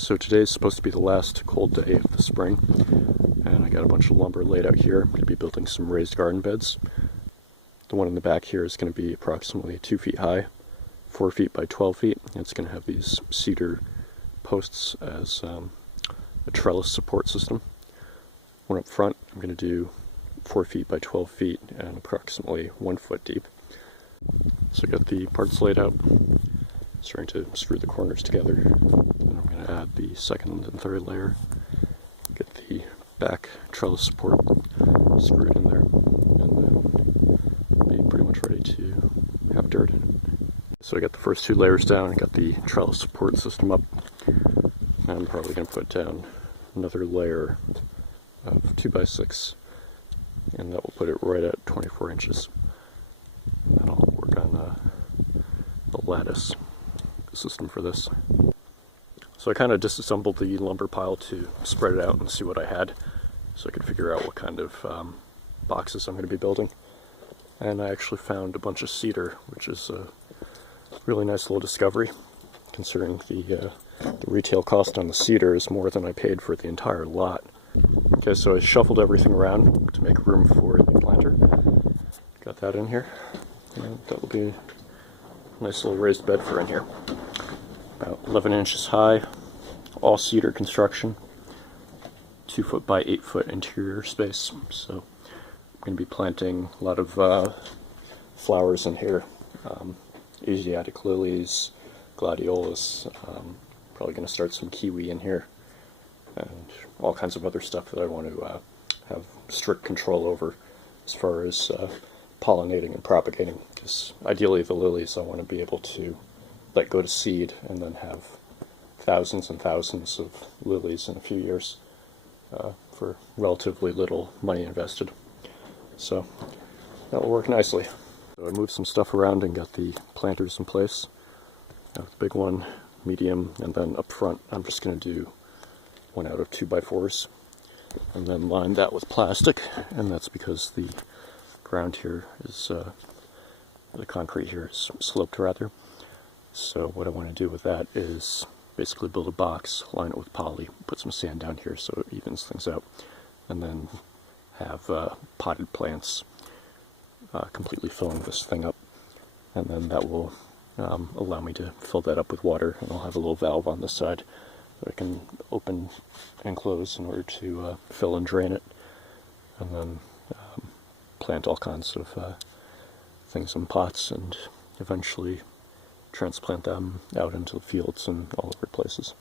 So today's supposed to be the last cold day of the spring, and I got a bunch of lumber laid out here. I'm going to be building some raised garden beds. The one in the back here is going to be approximately 2 feet high, 4 feet by 12 feet. It's going to have these cedar posts as a trellis support system. One up front, I'm going to do 4 feet by 12 feet and approximately 1 foot deep. So I got the parts laid out, starting to screw the corners together. And I'm going to add the second and third layer, get the back trellis support screwed in there, and then be pretty much ready to have dirt in it. So I got the first 2 layers down, I got the trellis support system up. I'm probably going to put down another layer of 2x6, and that will put it right at 24 inches. And then I'll work on the lattice system for this. So I kind of disassembled the lumber pile to spread it out and see what I had, so I could figure out what kind of boxes I'm going to be building. And I actually found a bunch of cedar, which is a really nice little discovery, considering the retail cost on the cedar is more than I paid for the entire lot. Okay, so I shuffled everything around to make room for the planter. Got that in here, and that will be a nice little raised bed for in here. About 11 inches high, all cedar construction, 2 foot by 8 foot interior space. So I'm going to be planting a lot of flowers in here, Asiatic lilies, gladiolus, probably going to start some kiwi in here, and all kinds of other stuff that I want to have strict control over as far as pollinating and propagating, because ideally the lilies I want to be able to let go to seed and then have thousands and thousands of lilies in a few years for relatively little money invested. So that will work nicely. So I moved some stuff around and got the planters in place. The big one, medium, and then up front I'm just going to do one out of 2x4s and then line that with plastic, and that's because the ground here is, the concrete here is sloped rather. So what I want to do with that is basically build a box, line it with poly, put some sand down here so it evens things out, and then have potted plants completely filling this thing up. And then that will allow me to fill that up with water, and I'll have a little valve on this side that I can open and close in order to fill and drain it, and then plant all kinds of things in pots and eventually transplant them out into the fields and all over places.